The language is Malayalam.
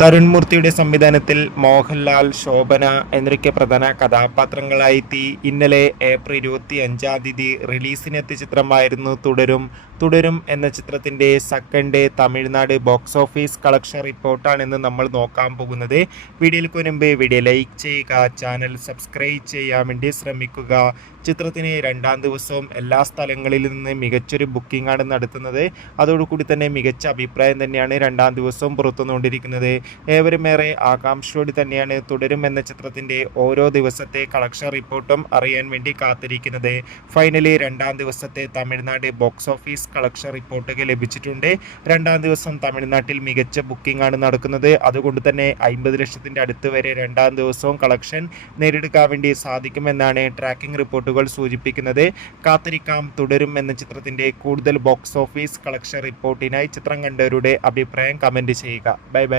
തരുൺ മൂർത്തിയുടെ സംവിധാനത്തിൽ മോഹൻലാൽ, ശോഭന എന്നിവരൊക്കെ പ്രധാന കഥാപാത്രങ്ങളായെത്തി ഇന്നലെ ഏപ്രിൽ 25 റിലീസിനെത്തിയ ചിത്രമായിരുന്നു തുടരും. തുടരും എന്ന ചിത്രത്തിന്റെ second Tamil Nadu box office collection റിപ്പോർട്ടാണെന്ന് നമ്മൾ നോക്കാൻ പോകുന്നത്. വീഡിയോയിൽ മുൻപ് വീഡിയോ ലൈക്ക് ചെയ്യുക, ചാനൽ സബ്സ്ക്രൈബ് ചെയ്യാൻ വേണ്ടി ശ്രമിക്കുക. ചിത്രത്തിന് രണ്ടാം ദിവസവും എല്ലാ സ്ഥലങ്ങളിൽ നിന്ന് മികച്ചൊരു ബുക്കിംഗ് ആണ് നടത്തുന്നത്. അതോടുകൂടി തന്നെ മികച്ച അഭിപ്രായം തന്നെയാണ് രണ്ടാം ദിവസവും പുറത്തുകൊണ്ടിരിക്കുന്നത്. ഏവരും ഏറെ ആകാംക്ഷയോടെ തന്നെയാണ് തുടരും എന്ന ചിത്രത്തിന്റെ ഓരോ ദിവസത്തെ കളക്ഷൻ റിപ്പോർട്ടും അറിയാൻ വേണ്ടി കാത്തിരിക്കുന്നത്. ഫൈനലി രണ്ടാം ദിവസത്തെ തമിഴ്നാട് ബോക്സ് ഓഫീസ് കളക്ഷൻ റിപ്പോർട്ടുകൾ ലഭിച്ചിട്ടുണ്ട്. രണ്ടാം ദിവസം തമിഴ്നാട്ടിൽ മികച്ച ബുക്കിംഗ് ആണ് നടക്കുന്നത്. അതുകൊണ്ട് തന്നെ 50 ലക്ഷത്തിന്റെ അടുത്ത് വരെ രണ്ടാം ദിവസവും കളക്ഷൻ നേടിയെടുക്കാൻ വേണ്ടി സാധിക്കുമെന്നാണ് ട്രാക്കിംഗ് റിപ്പോർട്ടുകൾ സൂചിപ്പിക്കുന്നത്. കാത്തിരിക്കാം തുടരും എന്ന ചിത്രത്തിന്റെ കൂടുതൽ ബോക്സ് ഓഫീസ് കളക്ഷൻ റിപ്പോർട്ടിനായി. ചിത്രം കണ്ടവരുടെ അഭിപ്രായം കമന്റ് ചെയ്യുക. Bye bye.